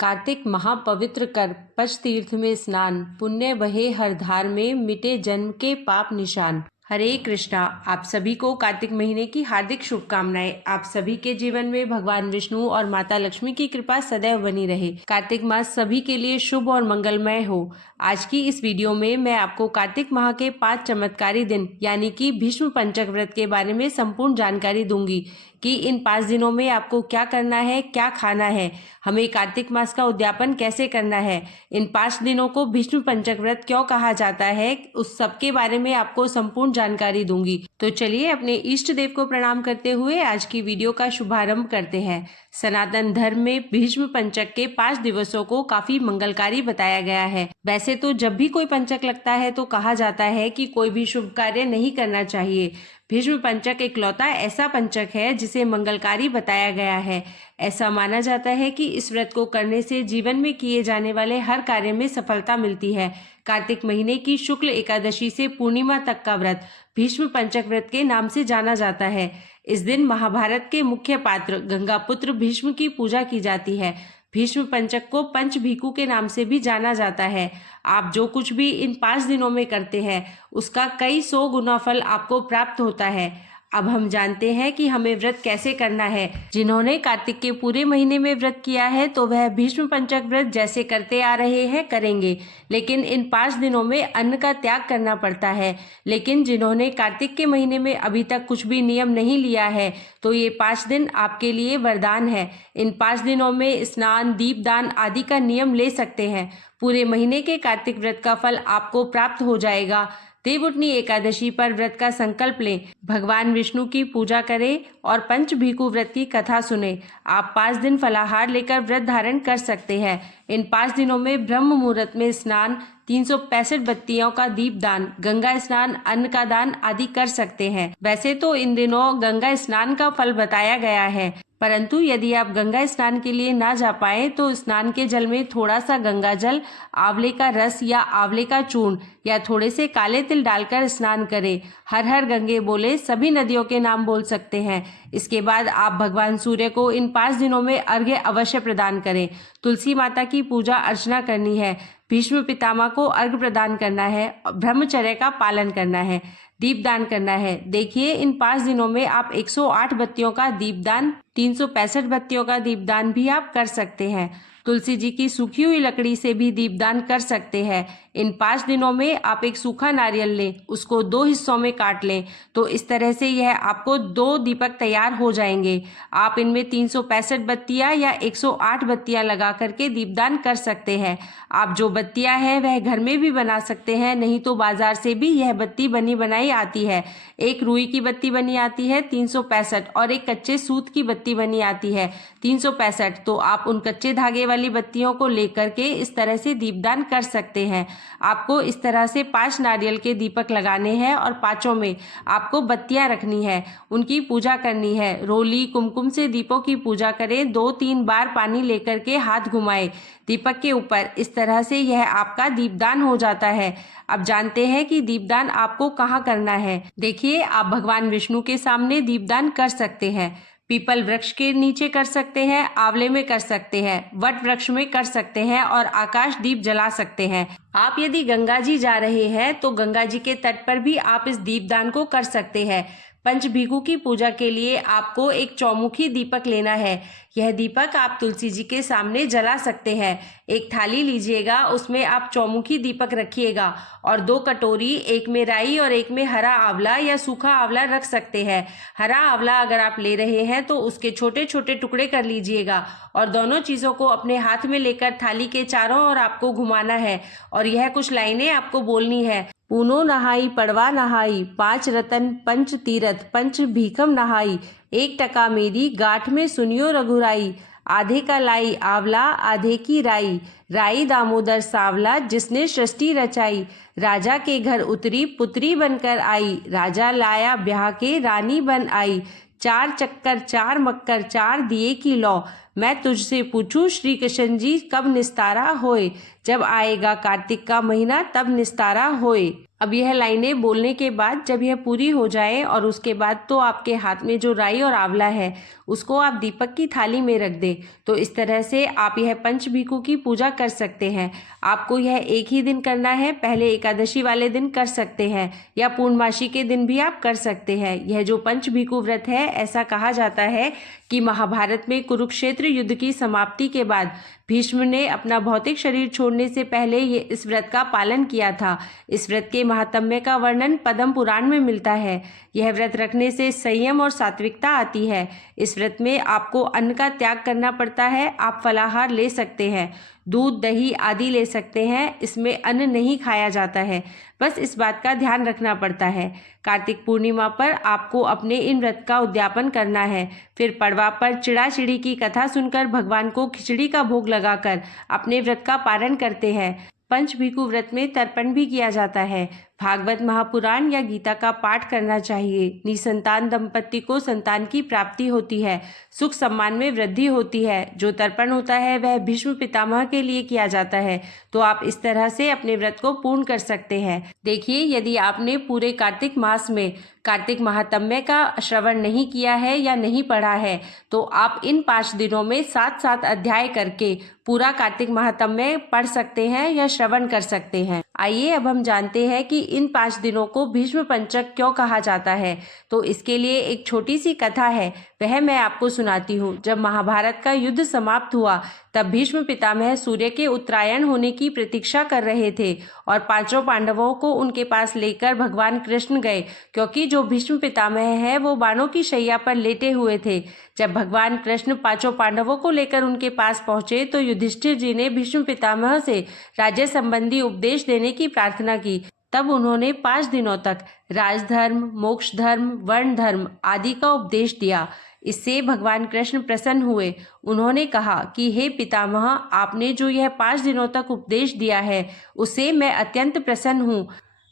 कार्तिक महापवित्र कर पच तीर्थ में स्नान, पुण्य बहे हर धार में, मिटे जन्म के पाप निशान। हरे कृष्णा। आप सभी को कार्तिक महीने की हार्दिक शुभकामनाएं। आप सभी के जीवन में भगवान विष्णु और माता लक्ष्मी की कृपा सदैव बनी रहे। कार्तिक मास सभी के लिए शुभ और मंगलमय हो। आज की इस वीडियो में मैं आपको कार्तिक माह के 5 चमत्कारी दिन यानी कि भीष्म पंचक व्रत के बारे में संपूर्ण जानकारी दूंगी कि इन 5 दिनों में आपको क्या करना है, क्या खाना है, हमें कार्तिक मास का उद्यापन कैसे करना है, इन 5 दिनों को भीष्म पंचक व्रत क्यों कहा जाता है, उस सब के बारे में आपको संपूर्ण जानकारी दूंगी। तो चलिए अपने इष्ट देव को प्रणाम करते हुए आज की वीडियो का शुभारंभ करते हैं। सनातन धर्म में भीष्म पंचक के 5 दिवसों को काफी मंगलकारी बताया गया है। वैसे तो जब भी कोई पंचक लगता है तो कहा जाता है कि कोई भी शुभ कार्य नहीं करना चाहिए। भीष्म पंचक इकलौता ऐसा पंचक है जिसे मंगलकारी बताया गया है। ऐसा माना जाता है कि इस व्रत को करने से जीवन में किए जाने वाले हर कार्य में सफलता मिलती है। कार्तिक महीने की शुक्ल एकादशी से पूर्णिमा तक का व्रत भीष्म पंचक व्रत के नाम से जाना जाता है। इस दिन महाभारत के मुख्य पात्र गंगापुत्र भीष्म की पूजा की जाती है। भीष्म पंचक को पंच भीखु के नाम से भी जाना जाता है। आप जो कुछ भी इन 5 दिनों में करते हैं उसका कई 100 गुना फल आपको प्राप्त होता है। अब हम जानते हैं कि हमें व्रत कैसे करना है। जिन्होंने कार्तिक के पूरे महीने में व्रत किया है तो वह भीष्म पंचक व्रत जैसे करते आ रहे हैं करेंगे, लेकिन इन 5 दिनों में अन्न का त्याग करना पड़ता है। लेकिन जिन्होंने कार्तिक के महीने में अभी तक कुछ भी नियम नहीं लिया है तो ये 5 दिन आपके लिए वरदान है। इन 5 दिनों में स्नान, दीपदान आदि का नियम ले सकते हैं। पूरे महीने के कार्तिक व्रत का फल आपको प्राप्त हो जाएगा। देवउठनी एकादशी पर व्रत का संकल्प लें, भगवान विष्णु की पूजा करें और पंच भीखु व्रत की कथा सुने। आप 5 दिन फलाहार लेकर व्रत धारण कर सकते हैं। इन 5 दिनों में ब्रह्म मुहूर्त में स्नान, 365 बत्तियों का दीपदान, गंगा स्नान, अन्न का दान आदि कर सकते हैं। वैसे तो इन दिनों गंगा स्नान का फल बताया गया है, परंतु यदि आप गंगा स्नान के लिए ना जा पाए तो स्नान के जल में थोड़ा सा गंगा जल, आंवले का रस या आंवले का चूर्ण या थोड़े से काले तिल डालकर स्नान करें। हर हर गंगे बोले, सभी नदियों के नाम बोल सकते हैं। इसके बाद आप भगवान सूर्य को इन 5 दिनों में अर्घ्य अवश्य प्रदान करें। तुलसी माता की पूजा अर्चना करनी है, भीष्म पितामह को अर्घ्य प्रदान करना है, ब्रह्मचर्य का पालन करना है, दीपदान करना है। देखिए इन 5 दिनों में आप 108 बत्तियों का दीपदान, 365 बत्तियों का दीपदान भी आप कर सकते हैं। तुलसी जी की सूखी हुई लकड़ी से भी दीपदान कर सकते हैं। इन 5 दिनों में आप एक सूखा नारियल लें, उसको 2 हिस्सों में काट लें, तो इस तरह से यह आपको 2 दीपक तैयार हो जाएंगे। आप इनमें 365 बत्तियां या 108 बत्तियां लगा करके दीपदान कर सकते हैं। आप जो बत्तियां हैं वह घर में भी बना सकते हैं, नहीं तो बाजार से भी यह बत्ती बनी बनाई आती है। एक रुई की बत्ती बनी आती है 365 और एक कच्चे सूत की बत्ती बनी आती है 365। तो आप उन कच्चे धागे वाली बत्तियों को लेकर के इस तरह से दीपदान कर सकते हैं। आपको इस तरह से 5 नारियल के दीपक लगाने हैं और 5 में आपको बत्तियां रखनी है, उनकी पूजा करनी है। रोली कुमकुम से दीपों की पूजा करें, 2-3 बार पानी लेकर के हाथ घुमाएं दीपक के ऊपर। इस तरह से यह आपका दीपदान हो जाता है। अब जानते हैं कि दीपदान आपको कहाँ करना है। देखिए आप भगवान विष्णु के सामने दीपदान कर सकते हैं, पीपल वृक्ष के नीचे कर सकते हैं, आंवले में कर सकते हैं, वट वृक्ष में कर सकते हैं और आकाश दीप जला सकते हैं। आप यदि गंगा जी जा रहे हैं तो गंगा जी के तट पर भी आप इस दीपदान को कर सकते हैं। पंच भीखु की पूजा के लिए आपको एक चौमुखी दीपक लेना है। यह दीपक आप तुलसी जी के सामने जला सकते हैं। एक थाली लीजिएगा, उसमें आप चौमुखी दीपक रखिएगा और 2 कटोरी, एक में राई और एक में हरा आंवला या सूखा आंवला रख सकते हैं। हरा आंवला अगर आप ले रहे हैं तो उसके छोटे छोटे टुकड़े कर लीजिएगा और दोनों चीज़ों को अपने हाथ में लेकर थाली के चारों ओर आपको घुमाना है और यह कुछ लाइनें आपको बोलनी है। पूनो नहाई पड़वा नहाई, 5 रतन पंच तीरथ, पंच भीखम नहाई, 1 टका मेरी गांठ में सुनियो रघुराई। आधे का लाई आंवला, आधे की राई, राई दामोदर सांवला जिसने सृष्टि रचाई। राजा के घर उतरी पुत्री बनकर आई, राजा लाया ब्याह के रानी बन आई। 4 चक्कर 4 मक्कर 4 दिए की लौ, मैं तुझसे पूछूं श्री कृष्ण जी कब निस्तारा होए। जब आएगा कार्तिक का महीना तब निस्तारा होए। अब यह लाइनें बोलने के बाद जब यह पूरी हो जाए और उसके बाद तो आपके हाथ में जो राई और आंवला है उसको आप दीपक की थाली में रख दें। तो इस तरह से आप यह पंचभीकु की पूजा कर सकते हैं। आपको यह एक ही दिन करना है, पहले एकादशी वाले दिन कर सकते हैं या पूर्णमासी के दिन भी आप कर सकते हैं। यह जो पंचभीकु व्रत है, ऐसा कहा जाता है कि महाभारत में कुरुक्षेत्र युद्ध की समाप्ति के बाद भीष्म ने अपना भौतिक शरीर छोड़ने से पहले इस व्रत का पालन किया था। इस व्रत के महात्म्य का वर्णन पद्म पुराण में मिलता है। यह व्रत रखने से संयम और सात्विकता आती है। इस व्रत में आपको अन्न का त्याग करना पड़ता है। आप फलाहार ले सकते हैं, दूध दही आदि ले सकते हैं, इसमें अन्न नहीं खाया जाता है। बस इस बात का ध्यान रखना पड़ता है। कार्तिक पूर्णिमा पर आपको अपने इन व्रत का उद्यापन करना है। फिर पड़वा पर चिड़ा चिड़ी की कथा सुनकर भगवान को खिचड़ी का भोग लगाकर अपने व्रत का पारण करते हैं। पंचभीकु व्रत में तर्पण भी किया जाता है। भागवत महापुराण या गीता का पाठ करना चाहिए। निसंतान दंपति को संतान की प्राप्ति होती है, सुख सम्मान में वृद्धि होती है। जो तर्पण होता है वह भीष्म पितामह के लिए किया जाता है। तो आप इस तरह से अपने व्रत को पूर्ण कर सकते हैं। देखिए, यदि आपने पूरे कार्तिक मास में कार्तिक महात्म्य का श्रवण नहीं किया है या नहीं पढ़ा है, तो आप इन 5 दिनों में 7-7 अध्याय करके पूरा कार्तिक महात्म्य पढ़ सकते हैं या श्रवण कर सकते हैं। आइए अब हम जानते हैं कि इन 5 दिनों को भीष्म पंचक क्यों कहा जाता है। तो इसके लिए एक छोटी सी कथा है, वह मैं आपको सुनाती हूँ। जब महाभारत का युद्ध समाप्त हुआ तब भीष्म पितामह सूर्य के उत्तरायण होने की प्रतीक्षा कर रहे थे और 5 पांडवों को उनके पास लेकर भगवान कृष्ण गए, क्योंकि जो भीष्म पितामह है वो बाणों की शैया पर लेटे हुए थे। जब भगवान कृष्ण 5 पांडवों को लेकर उनके पास पहुंचे तो युधिष्ठिर जी ने भीष्म पितामह से राज्य संबंधी उपदेश देने की प्रार्थना की। तब उन्होंने 5 दिनों तक राजधर्म, मोक्ष धर्म, वर्ण धर्म आदि का उपदेश दिया। इससे भगवान कृष्ण प्रसन्न हुए। उन्होंने कहा कि हे पितामह, आपने जो यह 5 दिनों तक उपदेश दिया है उससे मैं अत्यंत प्रसन्न हूँ।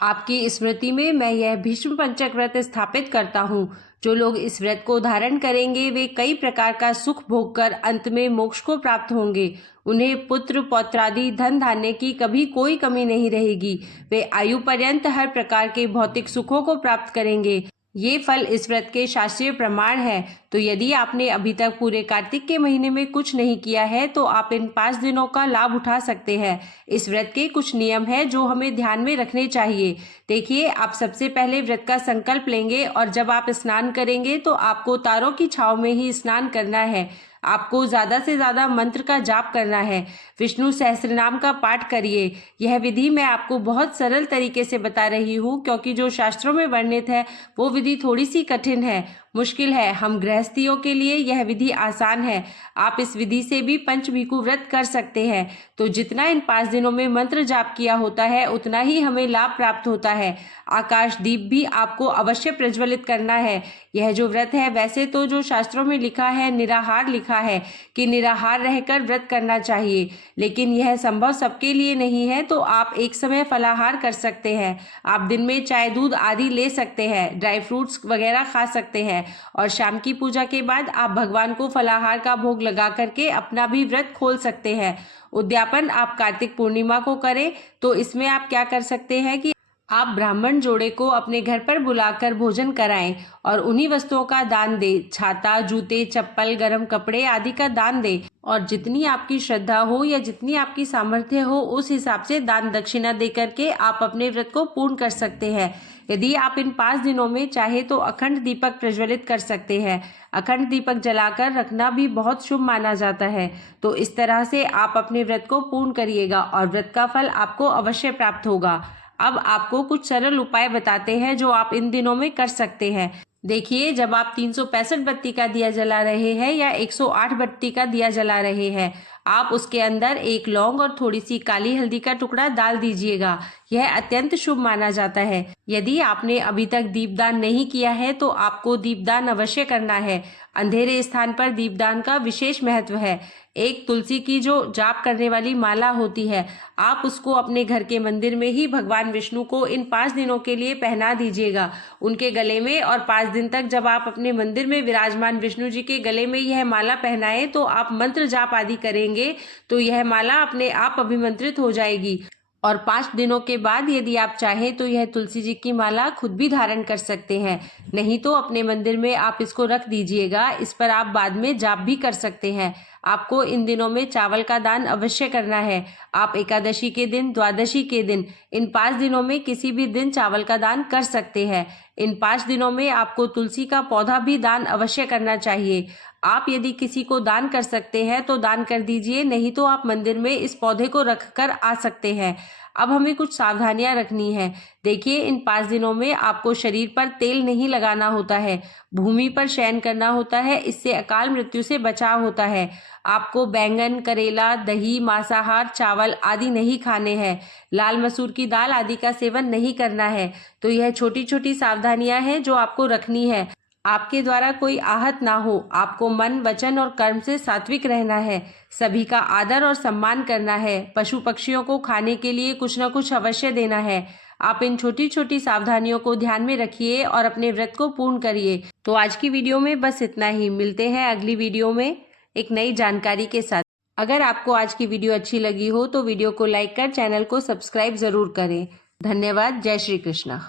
आपकी स्मृति में मैं यह भीष्म पंचक व्रत स्थापित करता हूँ। जो लोग इस व्रत को धारण करेंगे वे कई प्रकार का सुख भोग कर अंत में मोक्ष को प्राप्त होंगे। उन्हें पुत्र पौत्रादि धन धान्य की कभी कोई कमी नहीं रहेगी। वे आयु पर्यंत हर प्रकार के भौतिक सुखों को प्राप्त करेंगे। ये फल इस व्रत के शास्त्रीय प्रमाण है। तो यदि आपने अभी तक पूरे कार्तिक के महीने में कुछ नहीं किया है तो आप इन 5 दिनों का लाभ उठा सकते हैं। इस व्रत के कुछ नियम हैं जो हमें ध्यान में रखने चाहिए। देखिए, आप सबसे पहले व्रत का संकल्प लेंगे और जब आप स्नान करेंगे तो आपको तारों की छांव में ही स्नान करना है। आपको ज़्यादा से ज़्यादा मंत्र का जाप करना है। विष्णु सहस्त्रनाम का पाठ करिए। यह विधि मैं आपको बहुत सरल तरीके से बता रही हूँ, क्योंकि जो शास्त्रों में वर्णित है वो विधि थोड़ी सी कठिन है, मुश्किल है। हम गृहस्थियों के लिए यह विधि आसान है। आप इस विधि से भी पंचभीकु व्रत कर सकते हैं। तो जितना इन 5 दिनों में मंत्र जाप किया होता है उतना ही हमें लाभ प्राप्त होता है। आकाश दीप भी आपको अवश्य प्रज्वलित करना है। यह जो व्रत है, वैसे तो जो शास्त्रों में लिखा है निराहार लिखा है कि निराहार रहकर व्रत करना चाहिए, लेकिन यह संभव सबके लिए नहीं है। तो आप एक समय फलाहार कर सकते हैं। आप दिन में चाय दूध आदि ले सकते हैं, ड्राई फ्रूट्स वगैरह खा सकते हैं और शाम की पूजा के बाद आप भगवान को फलाहार का भोग लगा करके अपना भी व्रत खोल सकते हैं। उद्यापन आप कार्तिक पूर्णिमा को करें तो इसमें आप क्या कर सकते हैं कि आप ब्राह्मण जोड़े को अपने घर पर बुलाकर भोजन कराएं और उन्हीं वस्तुओं का दान दें। छाता, जूते, चप्पल, गर्म कपड़े आदि का दान दें और जितनी आपकी श्रद्धा हो या जितनी आपकी सामर्थ्य हो उस हिसाब से दान दक्षिणा दे करके आप अपने व्रत को पूर्ण कर सकते हैं। यदि आप इन 5 दिनों में चाहे तो अखंड दीपक प्रज्वलित कर सकते हैं। अखंड दीपक जलाकर रखना भी बहुत शुभ माना जाता है। तो इस तरह से आप अपने व्रत को पूर्ण करिएगा और व्रत का फल आपको अवश्य प्राप्त होगा। अब आपको कुछ सरल उपाय बताते हैं जो आप इन दिनों में कर सकते हैं। देखिए, जब आप 365 बत्ती का दिया जला रहे हैं या 108 बत्ती का दिया जला रहे हैं, आप उसके अंदर 1 लौंग और थोड़ी सी काली हल्दी का टुकड़ा डाल दीजिएगा। यह अत्यंत शुभ माना जाता है। यदि आपने अभी तक दीपदान नहीं किया है तो आपको दीपदान अवश्य करना है। अंधेरे स्थान पर दीपदान का विशेष महत्व है। एक तुलसी की जो जाप करने वाली माला होती है, आप उसको अपने घर के मंदिर में ही भगवान विष्णु को इन 5 दिनों के लिए पहना दीजिएगा उनके गले में। और 5 दिन तक जब आप अपने मंदिर में विराजमान विष्णु जी के गले में यह माला पहनाएं तो आप मंत्र जाप आदि करेंगे तो यह माला अपने आप अभिमंत्रित हो जाएगी और 5 दिनों के बाद यदि आप चाहें तो यह तुलसी जी की माला खुद भी धारण कर सकते हैं, नहीं तो अपने मंदिर में आप इसको रख दीजिएगा। इस पर आप बाद में जाप भी कर सकते हैं। आपको इन दिनों में चावल का दान अवश्य करना है। आप एकादशी के दिन, द्वादशी के दिन, इन 5 दिनों में किसी भी दिन चावल का दान कर सकते हैं। इन 5 दिनों में आपको तुलसी का पौधा भी दान अवश्य करना चाहिए। आप यदि किसी को दान कर सकते हैं तो दान कर दीजिए, नहीं तो आप मंदिर में इस पौधे को रख कर आ सकते हैं। अब हमें कुछ सावधानियां रखनी है। देखिए, इन 5 दिनों में आपको शरीर पर तेल नहीं लगाना होता है, भूमि पर शयन करना होता है, इससे अकाल मृत्यु से बचाव होता है। आपको बैंगन, करेला, दही, मांसाहार, चावल आदि नहीं खाने हैं। लाल मसूर की दाल आदि का सेवन नहीं करना है। तो यह छोटी छोटी सावधानियां हैं जो आपको रखनी है। आपके द्वारा कोई आहत ना हो। आपको मन, वचन और कर्म से सात्विक रहना है। सभी का आदर और सम्मान करना है। पशु पक्षियों को खाने के लिए कुछ न कुछ अवश्य देना है। आप इन छोटी छोटी सावधानियों को ध्यान में रखिए और अपने व्रत को पूर्ण करिए। तो आज की वीडियो में बस इतना ही। मिलते हैं अगली वीडियो में एक नई जानकारी के साथ। अगर आपको आज की वीडियो अच्छी लगी हो तो वीडियो को लाइक कर चैनल को सब्सक्राइब जरूर करें। धन्यवाद। जय श्री कृष्ण।